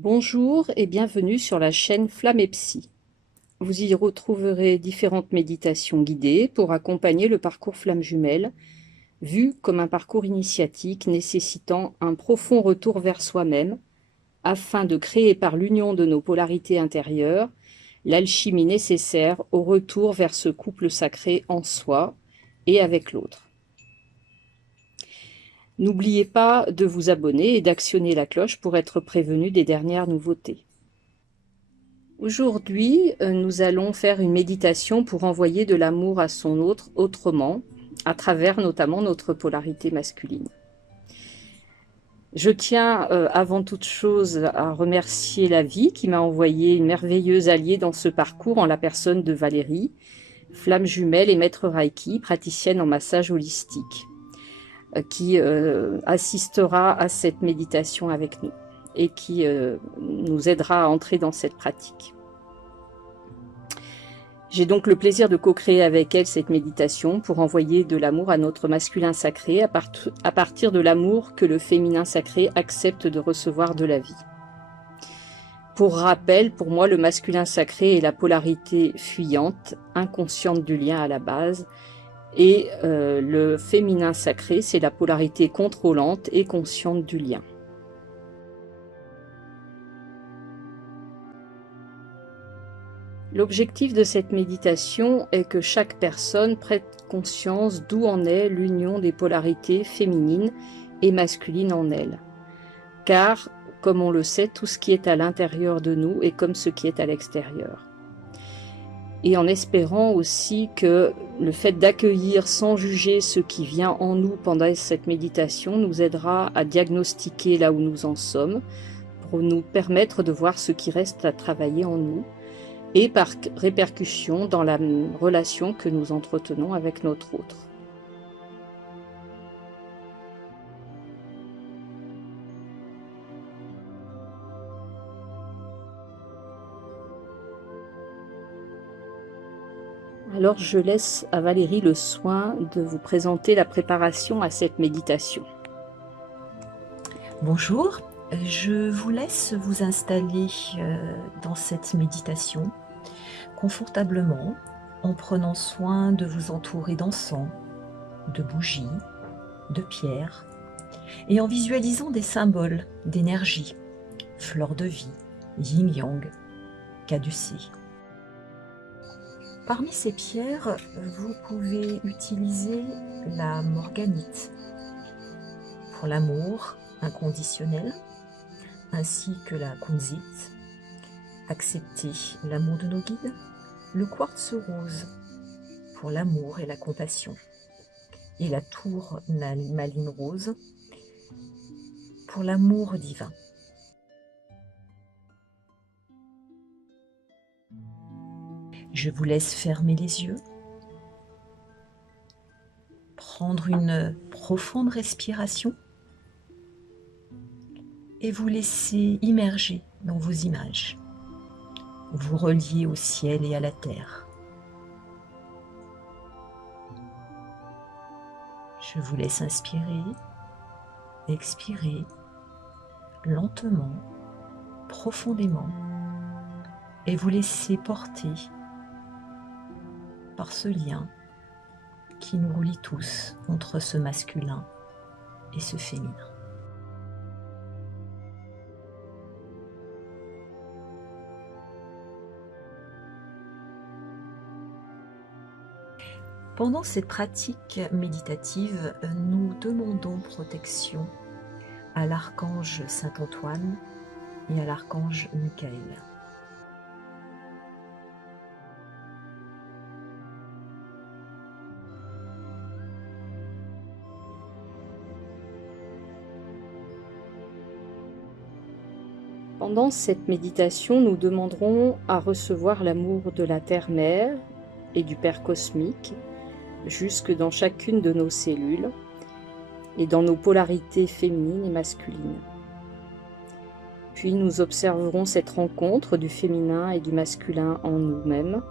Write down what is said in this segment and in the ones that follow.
Bonjour et bienvenue sur la chaîne Flamme et Psy. Vous y retrouverez différentes méditations guidées pour accompagner le parcours flamme jumelle, vu comme un parcours initiatique nécessitant un profond retour vers soi-même, afin de créer par l'union de nos polarités intérieures l'alchimie nécessaire au retour vers ce couple sacré en soi et avec l'autre. N'oubliez pas de vous abonner et d'actionner la cloche pour être prévenu des dernières nouveautés. Aujourd'hui, nous allons faire une méditation pour envoyer de l'amour à son autre autrement, à travers notamment notre polarité masculine. Je tiens avant toute chose à remercier la vie qui m'a envoyé une merveilleuse alliée dans ce parcours en la personne de Valérie, flamme jumelle et maître Reiki, praticienne en massage holistique, qui assistera à cette méditation avec nous et qui nous aidera à entrer dans cette pratique. J'ai donc le plaisir de co-créer avec elle cette méditation pour envoyer de l'amour à notre masculin sacré à partir de l'amour que le féminin sacré accepte de recevoir de la vie. Pour rappel, pour moi, le masculin sacré est la polarité fuyante, inconsciente du lien à la base, et le féminin sacré, c'est la polarité contrôlante et consciente du lien. L'objectif de cette méditation est que chaque personne prenne conscience d'où en est l'union des polarités féminines et masculines en elle. Car, comme on le sait, tout ce qui est à l'intérieur de nous est comme ce qui est à l'extérieur. Et en espérant aussi que le fait d'accueillir sans juger ce qui vient en nous pendant cette méditation nous aidera à diagnostiquer là où nous en sommes, pour nous permettre de voir ce qui reste à travailler en nous, et par répercussion dans la relation que nous entretenons avec notre autre. Alors je laisse à Valérie le soin de vous présenter la préparation à cette méditation. Bonjour, je vous laisse vous installer dans cette méditation confortablement en prenant soin de vous entourer d'encens, de bougies, de pierres et en visualisant des symboles d'énergie, fleur de vie, yin-yang, caducée. Parmi ces pierres, vous pouvez utiliser la morganite pour l'amour inconditionnel, ainsi que la kunzite, accepter l'amour de nos guides, le quartz rose pour l'amour et la compassion, et la tour maline rose pour l'amour divin. Je vous laisse fermer les yeux, prendre une profonde respiration et vous laisser immerger dans vos images, vous relier au ciel et à la terre. Je vous laisse inspirer, expirer, lentement, profondément, et vous laisser porter par ce lien qui nous relie tous entre ce masculin et ce féminin. Pendant cette pratique méditative, nous demandons protection à l'archange Saint-Antoine et à l'archange Michael. Pendant cette méditation, nous demanderons à recevoir l'amour de la Terre-Mère et du Père cosmique, jusque dans chacune de nos cellules et dans nos polarités féminines et masculines. Puis nous observerons cette rencontre du féminin et du masculin en nous-mêmes.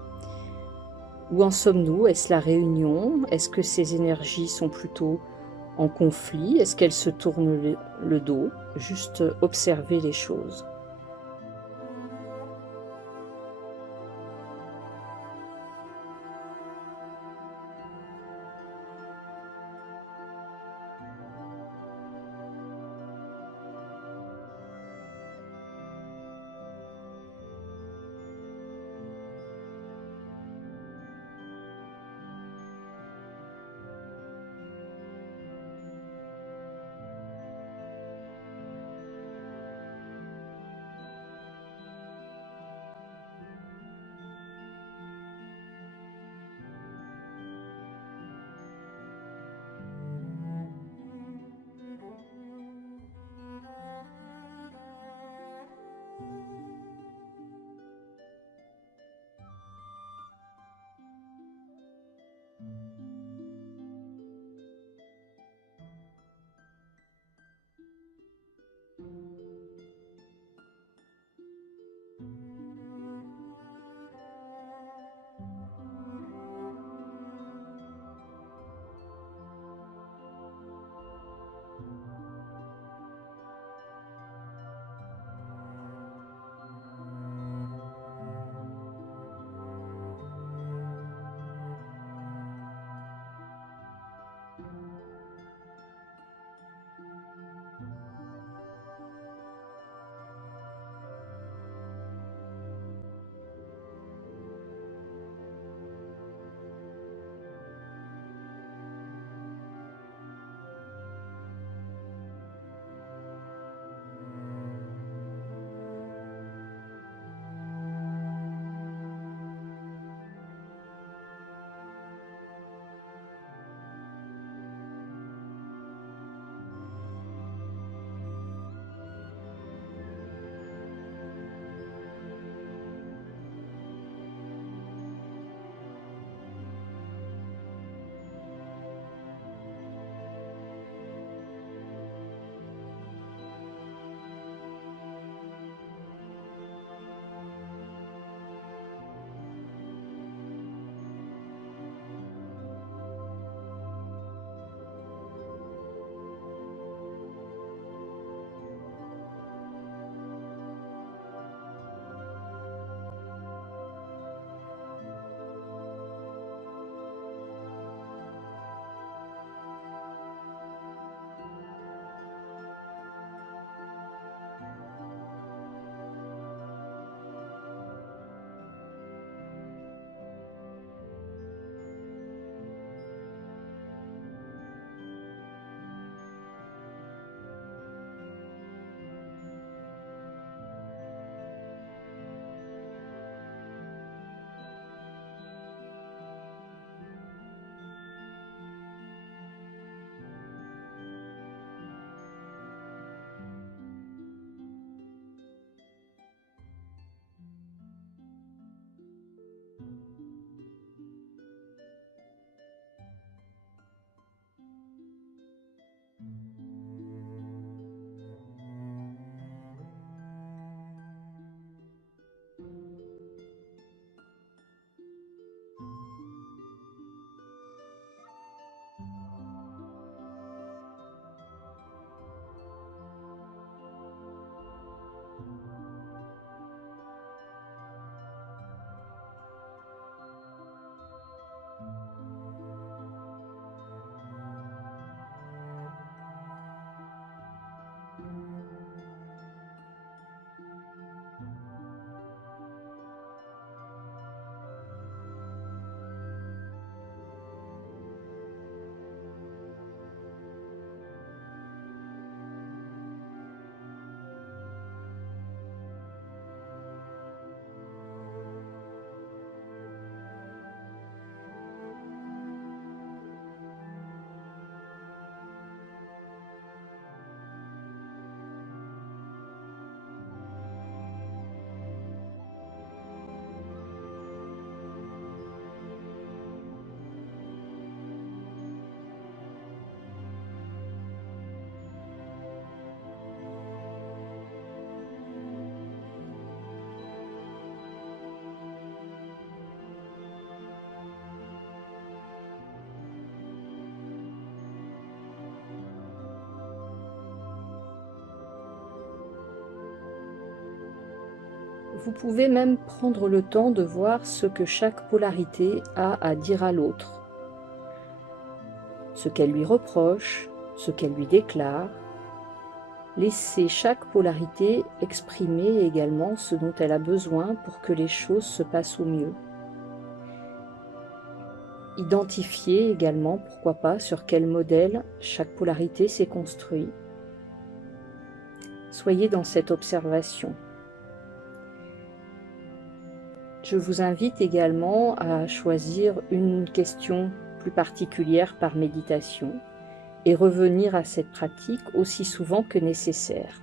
Où en sommes-nous? Est-ce la réunion? Est-ce que ces énergies sont plutôt en conflit? Est-ce qu'elles se tournent le dos? Juste observer les choses. Vous pouvez même prendre le temps de voir ce que chaque polarité a à dire à l'autre, ce qu'elle lui reproche, ce qu'elle lui déclare. Laissez chaque polarité exprimer également ce dont elle a besoin pour que les choses se passent au mieux. Identifiez également, pourquoi pas, sur quel modèle chaque polarité s'est construite. Soyez dans cette observation. Je vous invite également à choisir une question plus particulière par méditation et revenir à cette pratique aussi souvent que nécessaire.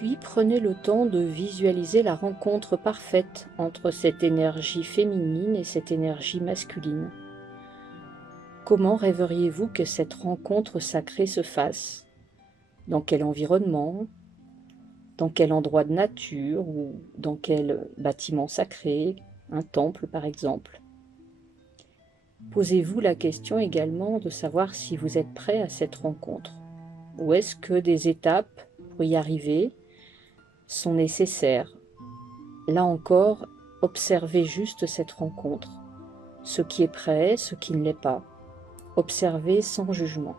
Puis prenez le temps de visualiser la rencontre parfaite entre cette énergie féminine et cette énergie masculine. Comment rêveriez-vous que cette rencontre sacrée se fasse? Dans quel environnement? Dans quel endroit de nature ou dans quel bâtiment sacré? Un temple par exemple. Posez-vous la question également de savoir si vous êtes prêt à cette rencontre. Ou est-ce que des étapes pour y arriver sont nécessaires? Là encore, observez juste cette rencontre. Ce qui est prêt, ce qui ne l'est pas. Observez sans jugement.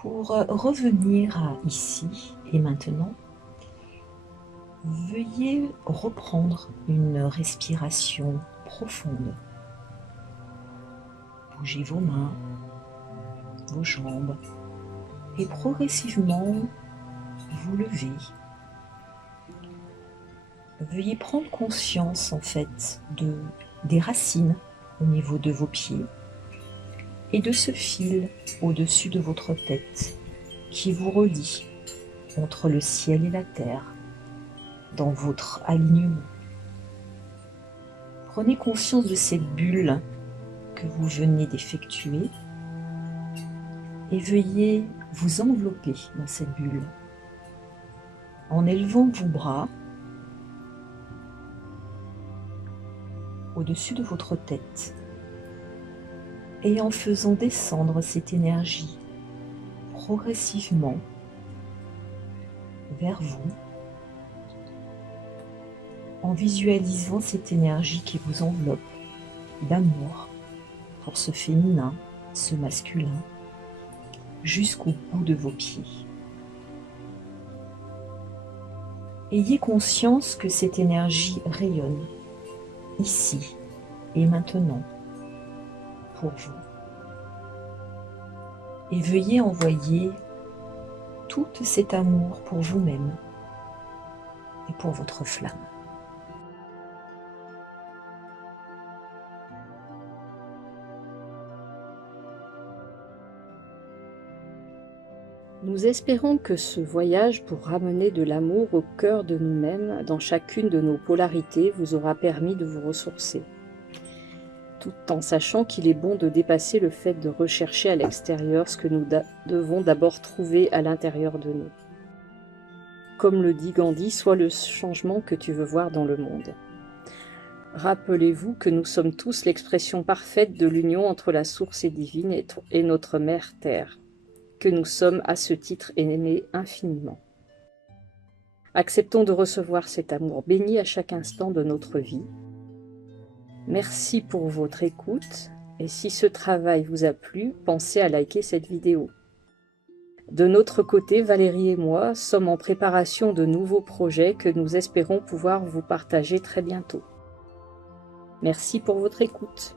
Pour revenir à ici et maintenant, veuillez reprendre une respiration profonde. Bougez vos mains, vos jambes et progressivement vous levez. Veuillez prendre conscience en fait des racines au niveau de vos pieds et de ce fil au-dessus de votre tête qui vous relie entre le ciel et la terre dans votre alignement. Prenez conscience de cette bulle que vous venez d'effectuer et veuillez vous envelopper dans cette bulle en élevant vos bras au-dessus de votre tête et en faisant descendre cette énergie progressivement vers vous, en visualisant cette énergie qui vous enveloppe d'amour pour ce féminin, ce masculin, jusqu'au bout de vos pieds. Ayez conscience que cette énergie rayonne ici et maintenant pour vous. Et veuillez envoyer tout cet amour pour vous-même et pour votre flamme. Nous espérons que ce voyage pour ramener de l'amour au cœur de nous-mêmes dans chacune de nos polarités vous aura permis de vous ressourcer, tout en sachant qu'il est bon de dépasser le fait de rechercher à l'extérieur ce que nous devons d'abord trouver à l'intérieur de nous. Comme le dit Gandhi, sois le changement que tu veux voir dans le monde. Rappelez-vous que nous sommes tous l'expression parfaite de l'union entre la source divine et notre mère Terre, que nous sommes à ce titre aimés infiniment. Acceptons de recevoir cet amour béni à chaque instant de notre vie. Merci pour votre écoute et si ce travail vous a plu, pensez à liker cette vidéo. De notre côté, Valérie et moi sommes en préparation de nouveaux projets que nous espérons pouvoir vous partager très bientôt. Merci pour votre écoute.